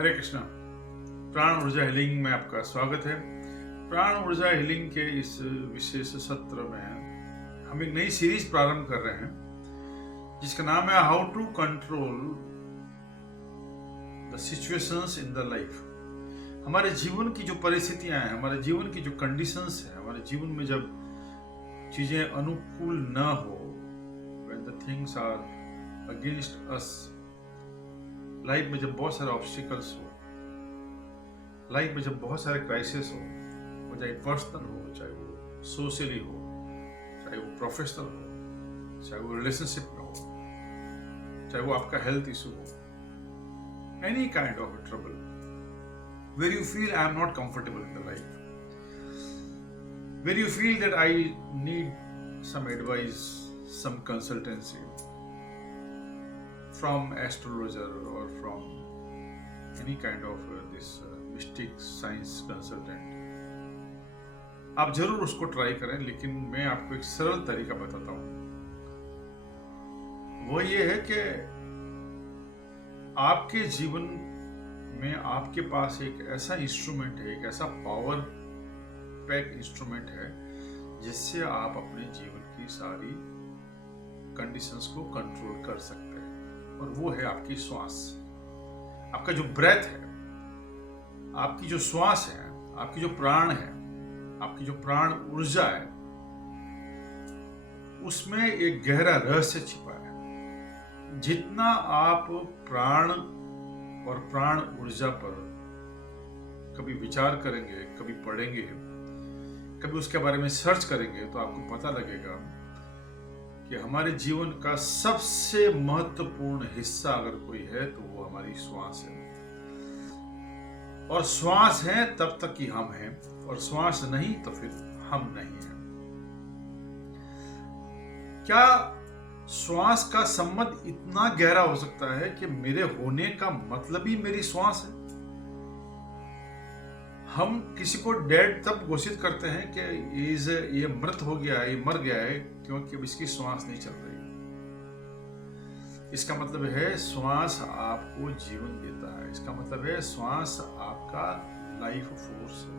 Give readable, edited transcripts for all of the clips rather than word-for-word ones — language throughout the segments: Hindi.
हरे कृष्णा। प्राण ऊर्जा हीलिंग में आपका स्वागत है। प्राण ऊर्जा हीलिंग के इस विशेष सत्र में हम एक नई सीरीज प्रारंभ कर रहे हैं जिसका नाम है how to control the situations in the life. हमारे जीवन की जो परिस्थितियां हैं, हमारे जीवन की जो कंडीशंस हैं, हमारे जीवन में जब चीजें अनुकूल न हो, when the things are against us, life में जब बहुत सारे ऑब्स्टिकल्स हो, लाइफ में जब बहुत सारे क्राइसिस हो, वो चाहे पर्सनल हो, चाहे वो सोशली हो, चाहे वो प्रोफेशनल हो, चाहे वो रिलेशनशिप में हो, चाहे वो आपका हेल्थ इशू हो, any kind of trouble where you feel I am not comfortable in the life, where you feel that I need some advice, some consultancy from astrologer or from any kind of this mystic science consultant, आप जरूर उसको ट्राई करें। लेकिन मैं आपको एक सरल तरीका बताता हूं। वो ये है कि आपके जीवन में आपके पास एक ऐसा इंस्ट्रूमेंट है, एक ऐसा पावर पैक इंस्ट्रूमेंट है जिससे आप अपने जीवन की सारी कंडीशंस को कंट्रोल कर सकते हैं, और वो है आपकी श्वास। आपका जो ब्रेथ है, आपकी जो श्वास है, आपकी जो प्राण है, आपकी जो प्राण ऊर्जा है, उसमें एक गहरा रहस्य छिपा है। जितना आप प्राण और प्राण ऊर्जा पर कभी विचार करेंगे, कभी पढ़ेंगे, कभी उसके बारे में सर्च करेंगे, तो आपको पता लगेगा कि हमारे जीवन का सबसे महत्वपूर्ण हिस्सा अगर कोई है तो वो हमारी श्वास है। और श्वास है तब तक कि हम हैं, और श्वास नहीं तो फिर हम नहीं हैं। क्या श्वास का संबंध इतना गहरा हो सकता है कि मेरे होने का मतलब ही मेरी श्वास है? हम किसी को डेड तब घोषित करते हैं कि ये मृत हो गया है, ये मर गया है, क्योंकि अब इसकी श्वास नहीं चल रही। इसका मतलब है श्वास आपको जीवन देता है। इसका मतलब है श्वास आपका लाइफ फोर्स है।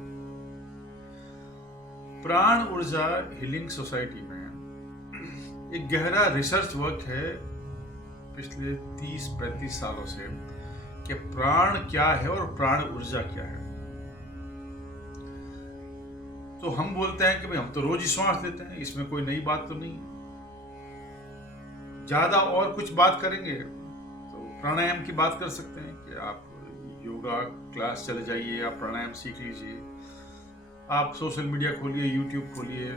प्राण ऊर्जा हीलिंग सोसाइटी में एक गहरा रिसर्च वर्क है पिछले 30-35 सालों से कि प्राण क्या है और प्राण ऊर्जा क्या है। तो हम बोलते हैं कि भाई हम तो रोज ही श्वास लेते हैं, इसमें कोई नई बात तो नहीं है। ज्यादा और कुछ बात करेंगे तो प्राणायाम की बात कर सकते हैं कि आप योगा क्लास चले जाइए, आप प्राणायाम सीख लीजिए, आप सोशल मीडिया खोलिए, यूट्यूब खोलिए,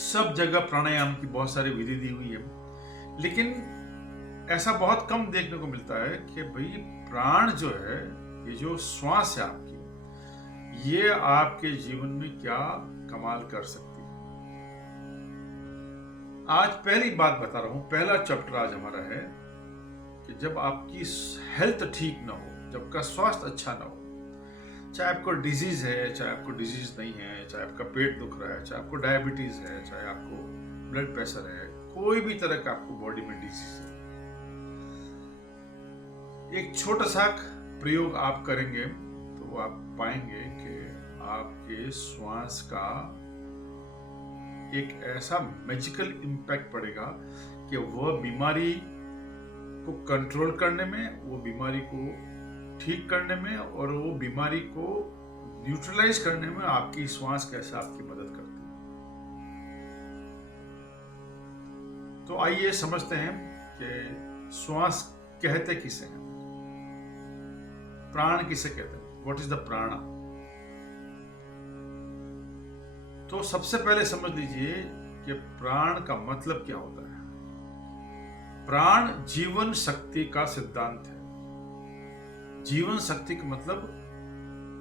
सब जगह प्राणायाम की बहुत सारी विधि दी हुई है। लेकिन ऐसा बहुत कम देखने को मिलता है कि भाई प्राण जो है, ये जो श्वास है आपकी, ये आपके जीवन में क्या कमाल कर सकती है। आज पहली बात बता रहा हूं, पहला चैप्टर आज हमारा है कि जब आपकी हेल्थ ठीक ना हो, जब का स्वास्थ्य अच्छा ना हो, चाहे आपको डिजीज है, चाहे आपको डिजीज नहीं है, चाहे आपका पेट दुख रहा है, चाहे आपको डायबिटीज है, चाहे आपको ब्लड प्रेशर है, कोई भी तरह का आपको बॉडी में डिजीज है, एक छोटा सा प्रयोग आप करेंगे तो आप पाएंगे कि आपके श्वास का एक ऐसा मैजिकल इम्पैक्ट पड़ेगा कि वह बीमारी को कंट्रोल करने में, वो बीमारी को ठीक करने में, और वो बीमारी को न्यूट्रलाइज करने में आपकी श्वास कैसे आपकी मदद करती है। तो आइए समझते हैं कि श्वास कहते किसे हैं, प्राण किसे कहते हैं, व्हाट इज द प्राणा। तो सबसे पहले समझ लीजिए कि प्राण का मतलब क्या होता है। प्राण जीवन शक्ति का सिद्धांत है। जीवन शक्ति का मतलब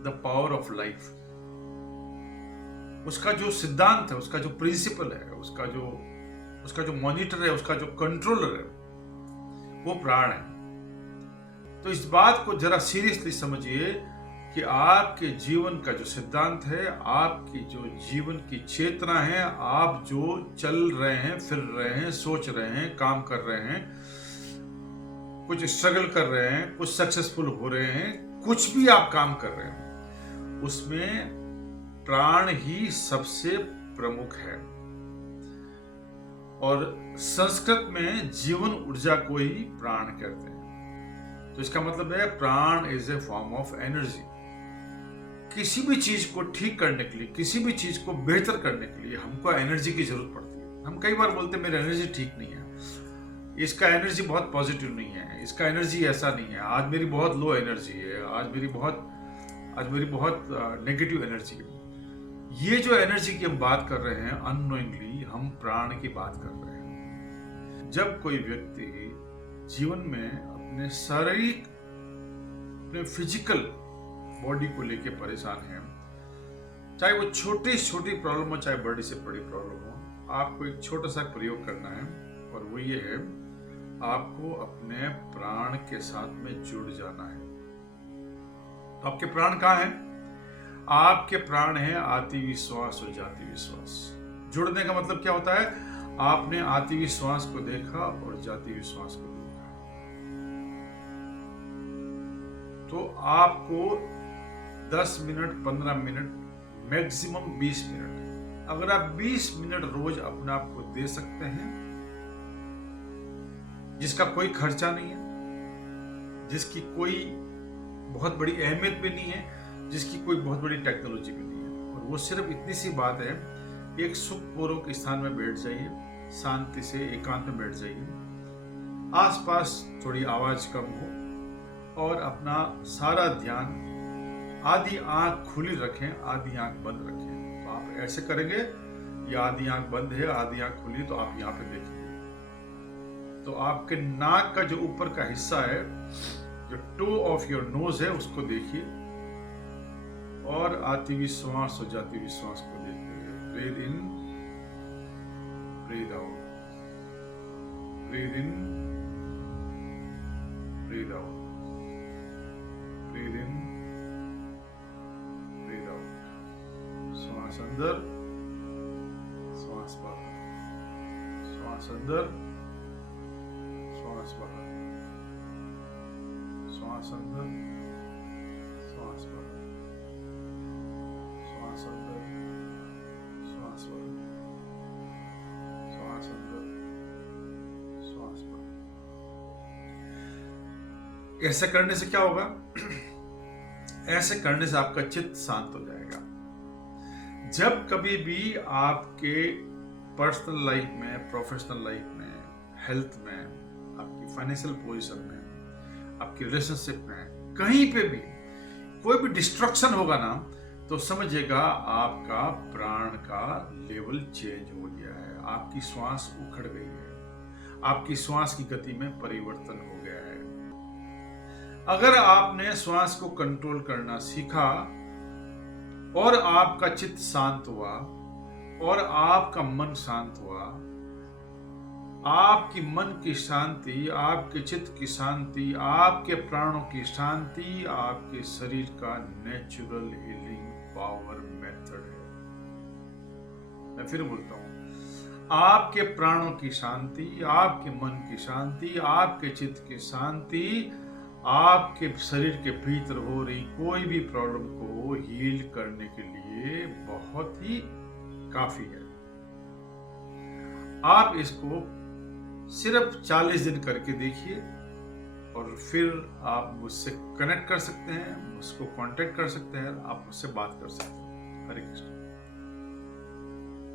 द पावर ऑफ लाइफ। उसका जो सिद्धांत है, उसका जो प्रिंसिपल है, उसका जो मॉनिटर है, उसका जो कंट्रोलर है, वो प्राण है। तो इस बात को जरा सीरियसली समझिए कि आपके जीवन का जो सिद्धांत है, आपकी जो जीवन की चेतना है, आप जो चल रहे हैं, फिर रहे हैं, सोच रहे हैं, काम कर रहे हैं, कुछ स्ट्रगल कर रहे हैं, कुछ सक्सेसफुल हो रहे हैं, कुछ भी आप काम कर रहे हैं, उसमें प्राण ही सबसे प्रमुख है। और संस्कृत में जीवन ऊर्जा को ही प्राण कहते हैं। तो इसका मतलब है प्राण is a form of energy. किसी भी चीज को ठीक करने के लिए, किसी भी चीज को बेहतर करने के लिए हमको एनर्जी की जरूरत पड़ती है। हम कई बार बोलते हैं मेरी एनर्जी ठीक नहीं है, इसका एनर्जी बहुत पॉजिटिव नहीं है, इसका एनर्जी ऐसा नहीं है, आज मेरी बहुत लो एनर्जी है, आज मेरी बहुत नेगेटिव एनर्जी है। ये जो एनर्जी की हम बात कर रहे हैं, अननोइंगली हम प्राण की बात कर रहे हैं। जब कोई व्यक्ति जीवन में अपने शारीरिक, अपने फिजिकल बॉडी को लेके परेशान है, चाहे वो छोटी से छोटी प्रॉब्लम हो, चाहे बड़ी से बड़ी प्रॉब्लम हो, आपको एक छोटा सा प्रयोग करना है, और वो ये है, आपको अपने प्राण के साथ में जुड़ जाना है। तो आपके प्राण कहाँ हैं? आपके प्राण है आती हुई श्वास और जाती हुई श्वास। जुड़ने का मतलब क्या होता है? आपने आती हुई श्वास को देखा और जाती हुई श्वास को देखा। तो आपको 10 मिनट, 15 मिनट, मैक्सिमम 20 मिनट, अगर आप 20 मिनट रोज अपने आप को दे सकते हैं, जिसका कोई खर्चा नहीं है, जिसकी कोई बहुत बड़ी अहमियत भी नहीं है, जिसकी कोई बहुत बड़ी टेक्नोलॉजी भी नहीं है, और वो सिर्फ इतनी सी बात है, एक सुखपूर्वक स्थान में बैठ जाइए, शांति से एकांत में बैठ जाइए, आसपास थोड़ी आवाज कम हो, और अपना सारा ध्यान, आधी आंख खुली रखें, आधी आंख बंद रखें। तो आप ऐसे करेंगे, या आधी आंख बंद है, आधी आंख खुली, तो आप यहाँ पे देखेंगे तो आपके नाक का जो ऊपर का हिस्सा है, जो टो ऑफ योर नोज है, उसको देखिए, और आती हुई श्वास और जाती हुई श्वास को देखते हुए breathe in, breathe out, breathe in, breathe out, breathe in, breathe out. श्वास अंदर, श्वास बाहर, श्वास अंदर, श्वास बाहर, श्वास अंदर, श्वास बाहर, श्वास अंदर, श्वास बाहर, श्वास अंदर, श्वास बाहर। ऐसे करने से क्या होगा? ऐसे करने से आपका चित्त शांत हो जाएगा। जब कभी भी आपके पर्सनल लाइफ में, प्रोफेशनल लाइफ में, हेल्थ में, आपकी फाइनेंशियल पोजीशन में, आपकी रिलेशनशिप में, कहीं पे भी कोई भी डिस्ट्रक्शन होगा ना, तो समझिएगा आपका प्राण का लेवल चेंज हो गया है, आपकी श्वास उखड़ गई है, आपकी श्वास की गति में परिवर्तन हो गया है। अगर आपने श्वास को कंट्रोल करना सीखा और आपका चित्त शांत हुआ और आपका मन शांत हुआ, आपकी मन की शांति, आपके चित्त की शांति, आपके प्राणों की शांति, आपके शरीर का नेचुरल हीलिंग पावर मेथड है। मैं फिर बोलता हूं, आपके प्राणों की शांति, आपके मन की शांति, आपके चित्त की शांति, आपके शरीर के भीतर हो रही कोई भी प्रॉब्लम को हील करने के लिए बहुत ही काफी है। आप इसको सिर्फ 40 दिन करके देखिए, और फिर आप मुझसे कनेक्ट कर सकते हैं, मुझको कांटेक्ट कर सकते हैं, आप मुझसे बात कर सकते हैं। हरे कृष्ण।